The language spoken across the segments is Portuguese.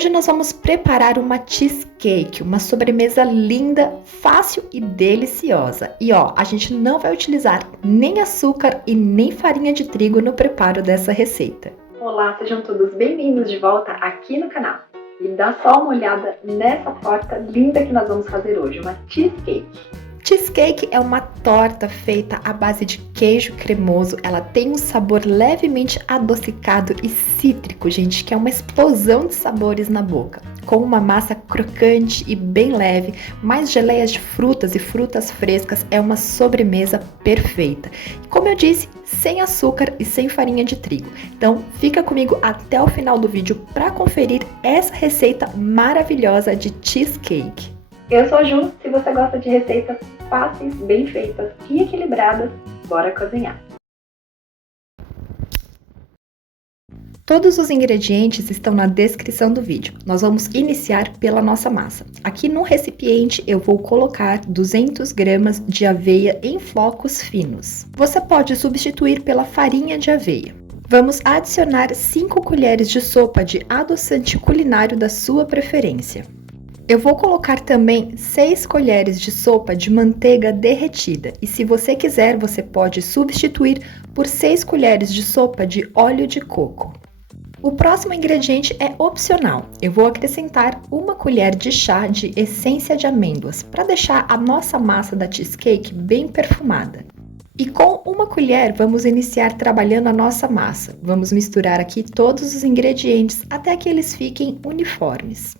Hoje nós vamos preparar uma cheesecake, uma sobremesa linda, fácil e deliciosa. E ó, a gente não vai utilizar nem açúcar e nem farinha de trigo no preparo dessa receita. Olá, sejam todos bem-vindos de volta aqui no canal. E dá só uma olhada nessa torta linda que nós vamos fazer hoje, uma cheesecake. Cheesecake é uma torta feita à base de queijo cremoso. Ela tem um sabor levemente adocicado e cítrico, gente, que é uma explosão de sabores na boca. Com uma massa crocante e bem leve, mais geleias de frutas e frutas frescas, é uma sobremesa perfeita. E como eu disse, sem açúcar e sem farinha de trigo. Então, fica comigo até o final do vídeo para conferir essa receita maravilhosa de cheesecake. Eu sou a Ju, se você gosta de receitas fáceis, bem feitas e equilibradas, bora cozinhar! Todos os ingredientes estão na descrição do vídeo. Nós vamos iniciar pela nossa massa. Aqui no recipiente eu vou colocar 200 gramas de aveia em flocos finos. Você pode substituir pela farinha de aveia. Vamos adicionar 5 colheres de sopa de adoçante culinário da sua preferência. Eu vou colocar também 6 colheres de sopa de manteiga derretida e se você quiser, você pode substituir por 6 colheres de sopa de óleo de coco. O próximo ingrediente é opcional. Eu vou acrescentar 1 colher de chá de essência de amêndoas para deixar a nossa massa da cheesecake bem perfumada. E com 1 colher vamos iniciar trabalhando a nossa massa. Vamos misturar aqui todos os ingredientes até que eles fiquem uniformes.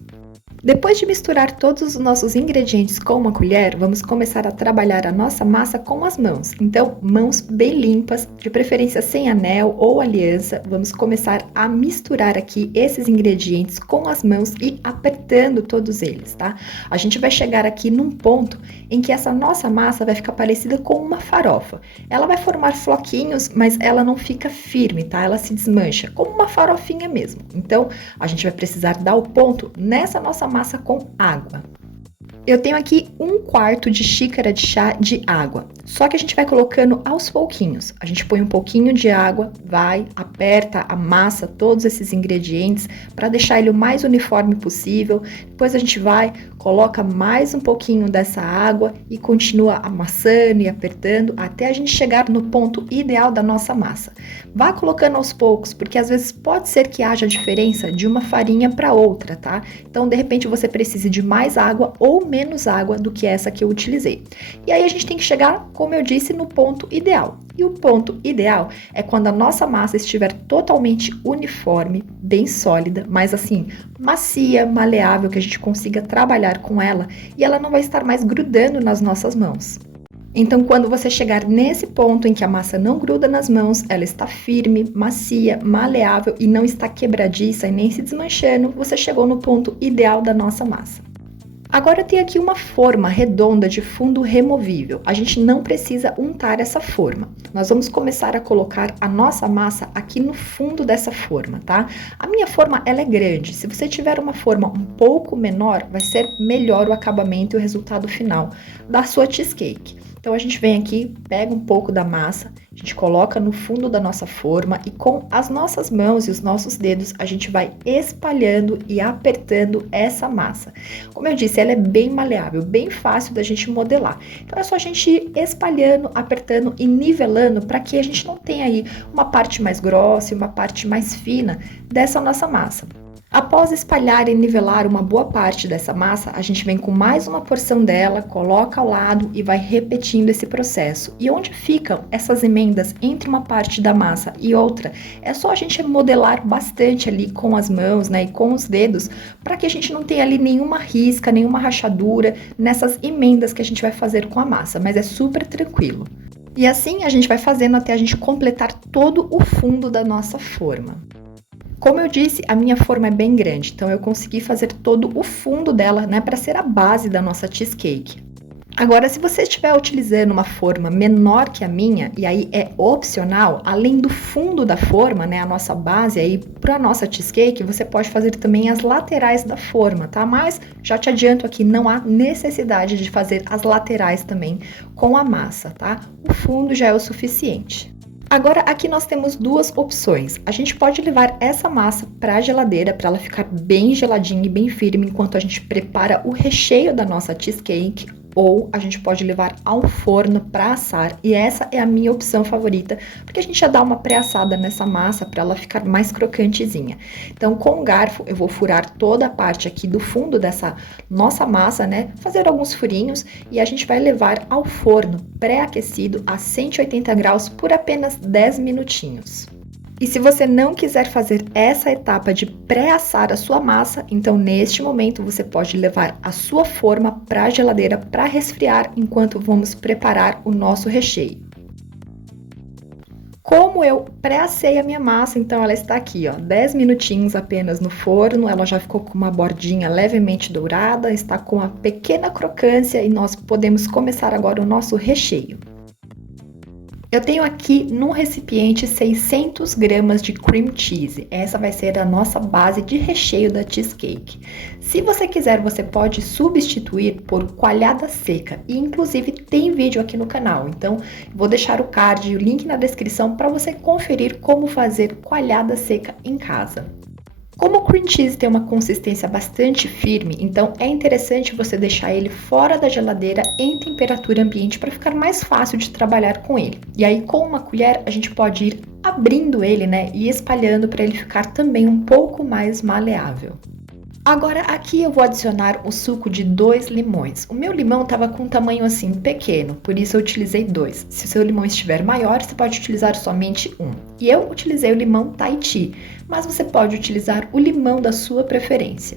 Depois de misturar todos os nossos ingredientes com 1 colher, vamos começar a trabalhar a nossa massa com as mãos. Então, mãos bem limpas, de preferência sem anel ou aliança. Vamos começar a misturar aqui esses ingredientes com as mãos e apertando todos eles, tá? A gente vai chegar aqui num ponto em que essa nossa massa vai ficar parecida com uma farofa. Ela vai formar floquinhos, mas ela não fica firme, tá? Ela se desmancha, como uma farofinha mesmo. Então, a gente vai precisar dar o ponto nessa nossa massa com água. Eu tenho aqui 1/4 de xícara de chá de água, só que a gente vai colocando aos pouquinhos. A gente põe um pouquinho de água, vai, aperta, amassa todos esses ingredientes para deixar ele o mais uniforme possível. Depois a gente vai, coloca mais um pouquinho dessa água e continua amassando e apertando até a gente chegar no ponto ideal da nossa massa. Vá colocando aos poucos, porque às vezes pode ser que haja diferença de uma farinha para outra, tá? Então, de repente, você precise de mais água ou menos água do que essa que eu utilizei. E aí a gente tem que chegar, como eu disse, no ponto ideal. E o ponto ideal é quando a nossa massa estiver totalmente uniforme, bem sólida, mas assim, macia, maleável, que a gente consiga trabalhar com ela e ela não vai estar mais grudando nas nossas mãos. Então, quando você chegar nesse ponto em que a massa não gruda nas mãos, ela está firme, macia, maleável e não está quebradiça e nem se desmanchando, você chegou no ponto ideal da nossa massa. Agora eu tenho aqui uma forma redonda de fundo removível. A gente não precisa untar essa forma. Nós vamos começar a colocar a nossa massa aqui no fundo dessa forma, tá? A minha forma, ela é grande. Se você tiver uma forma um pouco menor, vai ser melhor o acabamento e o resultado final da sua cheesecake. Então, a gente vem aqui, pega um pouco da massa, a gente coloca no fundo da nossa forma e com as nossas mãos e os nossos dedos, a gente vai espalhando e apertando essa massa. Como eu disse, ela é bem maleável, bem fácil da gente modelar. Então, é só a gente ir espalhando, apertando e nivelando para que a gente não tenha aí uma parte mais grossa e uma parte mais fina dessa nossa massa. Após espalhar e nivelar uma boa parte dessa massa, a gente vem com mais uma porção dela, coloca ao lado e vai repetindo esse processo. E onde ficam essas emendas entre uma parte da massa e outra, é só a gente modelar bastante ali com as mãos, né, e com os dedos, para que a gente não tenha ali nenhuma risca, nenhuma rachadura nessas emendas que a gente vai fazer com a massa, mas é super tranquilo. E assim a gente vai fazendo até a gente completar todo o fundo da nossa forma. Como eu disse, a minha forma é bem grande, então eu consegui fazer todo o fundo dela, né, para ser a base da nossa cheesecake. Agora, se você estiver utilizando uma forma menor que a minha, e aí é opcional, além do fundo da forma, né, a nossa base aí para a nossa cheesecake, você pode fazer também as laterais da forma, tá? Mas já te adianto aqui, não há necessidade de fazer as laterais também com a massa, tá? O fundo já é o suficiente. Agora aqui nós temos duas opções. A gente pode levar essa massa para a geladeira para ela ficar bem geladinha e bem firme enquanto a gente prepara o recheio da nossa cheesecake, ou a gente pode levar ao forno para assar, e essa é a minha opção favorita, porque a gente já dá uma pré-assada nessa massa para ela ficar mais crocantezinha. Então, com o garfo, eu vou furar toda a parte aqui do fundo dessa nossa massa, né? Fazer alguns furinhos e a gente vai levar ao forno pré-aquecido a 180 graus por apenas 10 minutinhos. E se você não quiser fazer essa etapa de pré-assar a sua massa, então neste momento você pode levar a sua forma para a geladeira para resfriar enquanto vamos preparar o nosso recheio. Como eu pré-assei a minha massa, então ela está aqui, ó, 10 minutinhos apenas no forno, ela já ficou com uma bordinha levemente dourada, está com uma pequena crocância e nós podemos começar agora o nosso recheio. Eu tenho aqui num recipiente 600 gramas de cream cheese. Essa vai ser a nossa base de recheio da cheesecake. Se você quiser, você pode substituir por coalhada seca. E inclusive tem vídeo aqui no canal. Então, vou deixar o card e o link na descrição para você conferir como fazer coalhada seca em casa. Como o cream cheese tem uma consistência bastante firme, então é interessante você deixar ele fora da geladeira em temperatura ambiente para ficar mais fácil de trabalhar com ele. E aí, com uma colher, a gente pode ir abrindo ele, né, e espalhando para ele ficar também um pouco mais maleável. Agora aqui eu vou adicionar o suco de 2 limões. O meu limão estava com um tamanho assim pequeno, por isso eu utilizei 2. Se o seu limão estiver maior, você pode utilizar somente 1. E eu utilizei o limão Tahiti, mas você pode utilizar o limão da sua preferência.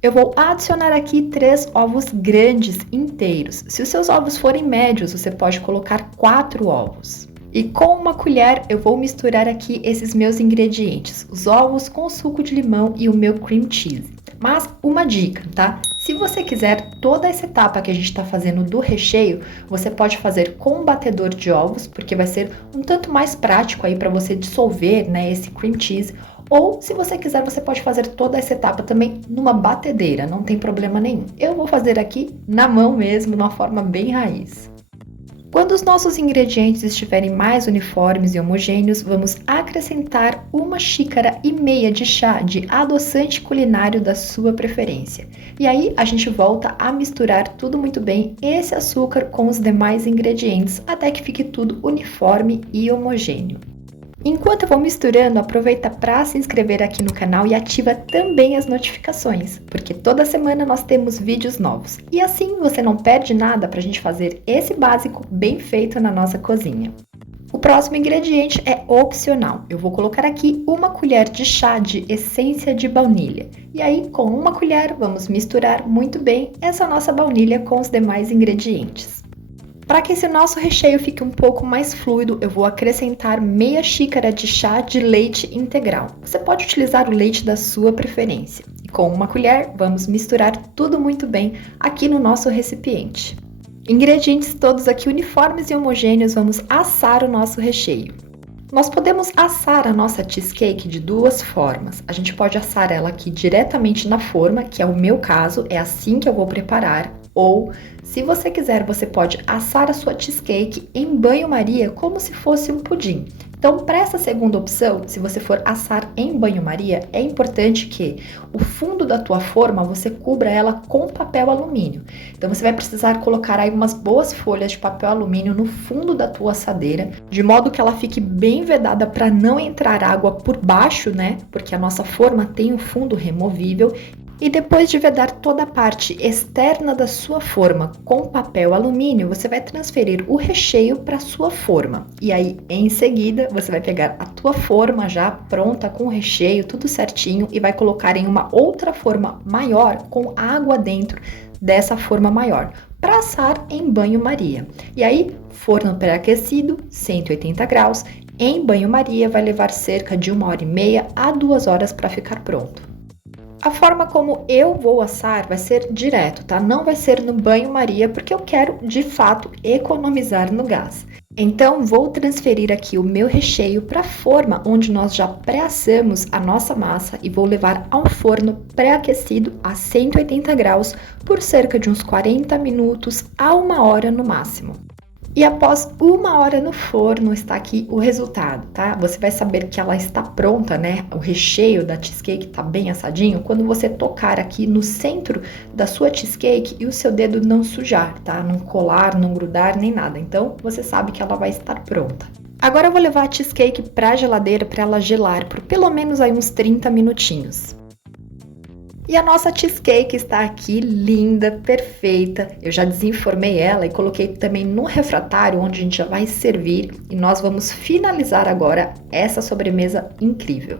Eu vou adicionar aqui 3 ovos grandes inteiros. Se os seus ovos forem médios, você pode colocar 4 ovos. E com uma colher eu vou misturar aqui esses meus ingredientes, os ovos com o suco de limão e o meu cream cheese. Mas uma dica, tá? Se você quiser toda essa etapa que a gente está fazendo do recheio, você pode fazer com um batedor de ovos, porque vai ser um tanto mais prático aí para você dissolver, né, esse cream cheese. Ou, se você quiser, você pode fazer toda essa etapa também numa batedeira, não tem problema nenhum. Eu vou fazer aqui na mão mesmo, de uma forma bem raiz. Quando os nossos ingredientes estiverem mais uniformes e homogêneos, vamos acrescentar 1,5 xícaras de chá de adoçante culinário da sua preferência. E aí a gente volta a misturar tudo muito bem, esse açúcar com os demais ingredientes, até que fique tudo uniforme e homogêneo. Enquanto eu vou misturando, aproveita para se inscrever aqui no canal e ativa também as notificações, porque toda semana nós temos vídeos novos. E assim você não perde nada para a gente fazer esse básico bem feito na nossa cozinha. O próximo ingrediente é opcional. Eu vou colocar aqui 1 colher de chá de essência de baunilha. E aí, com 1 colher, vamos misturar muito bem essa nossa baunilha com os demais ingredientes. Para que esse nosso recheio fique um pouco mais fluido, eu vou acrescentar meia xícara de chá de leite integral. Você pode utilizar o leite da sua preferência. E com 1 colher, vamos misturar tudo muito bem aqui no nosso recipiente. Ingredientes todos aqui uniformes e homogêneos, vamos assar o nosso recheio. Nós podemos assar a nossa cheesecake de 2 formas. A gente pode assar ela aqui diretamente na forma, que é o meu caso, é assim que eu vou preparar. Ou, se você quiser, você pode assar a sua cheesecake em banho-maria como se fosse um pudim. Então, para essa segunda opção, se você for assar em banho-maria, é importante que o fundo da tua forma você cubra ela com papel alumínio. Então, você vai precisar colocar aí umas boas folhas de papel alumínio no fundo da tua assadeira, de modo que ela fique bem vedada para não entrar água por baixo, né? Porque a nossa forma tem um fundo removível. E depois de vedar toda a parte externa da sua forma com papel alumínio, você vai transferir o recheio para a sua forma. E aí, em seguida, você vai pegar a tua forma já pronta com o recheio, tudo certinho, e vai colocar em uma outra forma maior com água dentro dessa forma maior, para assar em banho-maria. E aí, forno pré-aquecido, 180 graus, em banho-maria vai levar cerca de 1h30 a 2 horas para ficar pronto. A forma como eu vou assar vai ser direto, tá? Não vai ser no banho-maria, porque eu quero, de fato, economizar no gás. Então, vou transferir aqui o meu recheio para a forma onde nós já pré-assamos a nossa massa e vou levar ao forno pré-aquecido a 180 graus por cerca de uns 40 minutos a 1 hora no máximo. E após 1 hora no forno, está aqui o resultado, tá? Você vai saber que ela está pronta, né? O recheio da cheesecake está bem assadinho quando você tocar aqui no centro da sua cheesecake e o seu dedo não sujar, tá? Não colar, não grudar, nem nada. Então, você sabe que ela vai estar pronta. Agora eu vou levar a cheesecake para a geladeira para ela gelar por pelo menos aí uns 30 minutinhos. E a nossa cheesecake está aqui linda, perfeita. Eu já desenformei ela e coloquei também no refratário onde a gente já vai servir e nós vamos finalizar agora essa sobremesa incrível.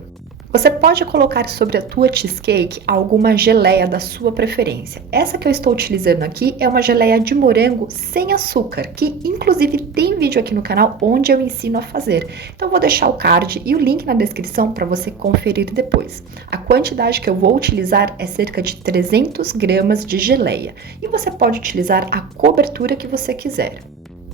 Você pode colocar sobre a tua cheesecake alguma geleia da sua preferência. Essa que eu estou utilizando aqui é uma geleia de morango sem açúcar, que inclusive tem vídeo aqui no canal onde eu ensino a fazer. Então vou deixar o card e o link na descrição para você conferir depois. A quantidade que eu vou utilizar é cerca de 300 gramas de geleia e você pode utilizar a cobertura que você quiser.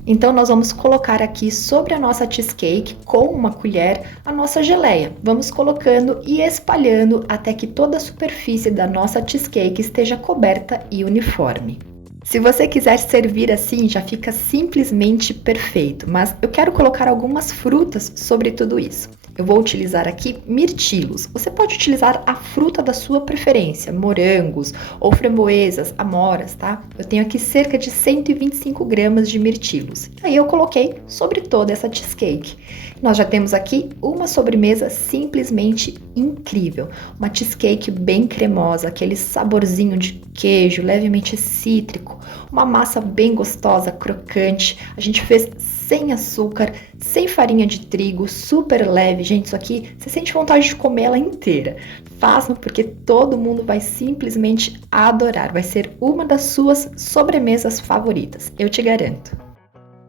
Então, nós vamos colocar aqui sobre a nossa cheesecake, com uma colher, a nossa geleia. Vamos colocando e espalhando até que toda a superfície da nossa cheesecake esteja coberta e uniforme. Se você quiser servir assim, já fica simplesmente perfeito, mas eu quero colocar algumas frutas sobre tudo isso. Eu vou utilizar aqui mirtilos. Você pode utilizar a fruta da sua preferência, morangos ou framboesas, amoras, tá? Eu tenho aqui cerca de 125 gramas de mirtilos. Aí eu coloquei sobre toda essa cheesecake. Nós já temos aqui uma sobremesa simplesmente incrível. Uma cheesecake bem cremosa, aquele saborzinho de queijo, levemente cítrico. Uma massa bem gostosa, crocante. A gente fez sem açúcar, sem farinha de trigo, super leve. Gente, isso aqui, você sente vontade de comer ela inteira. Façam porque todo mundo vai simplesmente adorar. Vai ser uma das suas sobremesas favoritas, eu te garanto.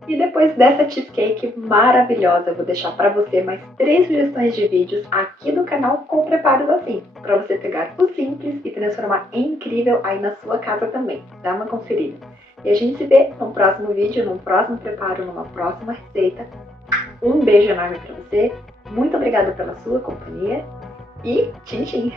E depois dessa cheesecake maravilhosa, eu vou deixar para você mais 3 sugestões de vídeos aqui no canal com preparos assim, para você pegar o simples e transformar em incrível aí na sua casa também. Dá uma conferida. E a gente se vê no próximo vídeo, num próximo preparo, numa próxima receita. Um beijo enorme para você, muito obrigada pela sua companhia e tchim tchim!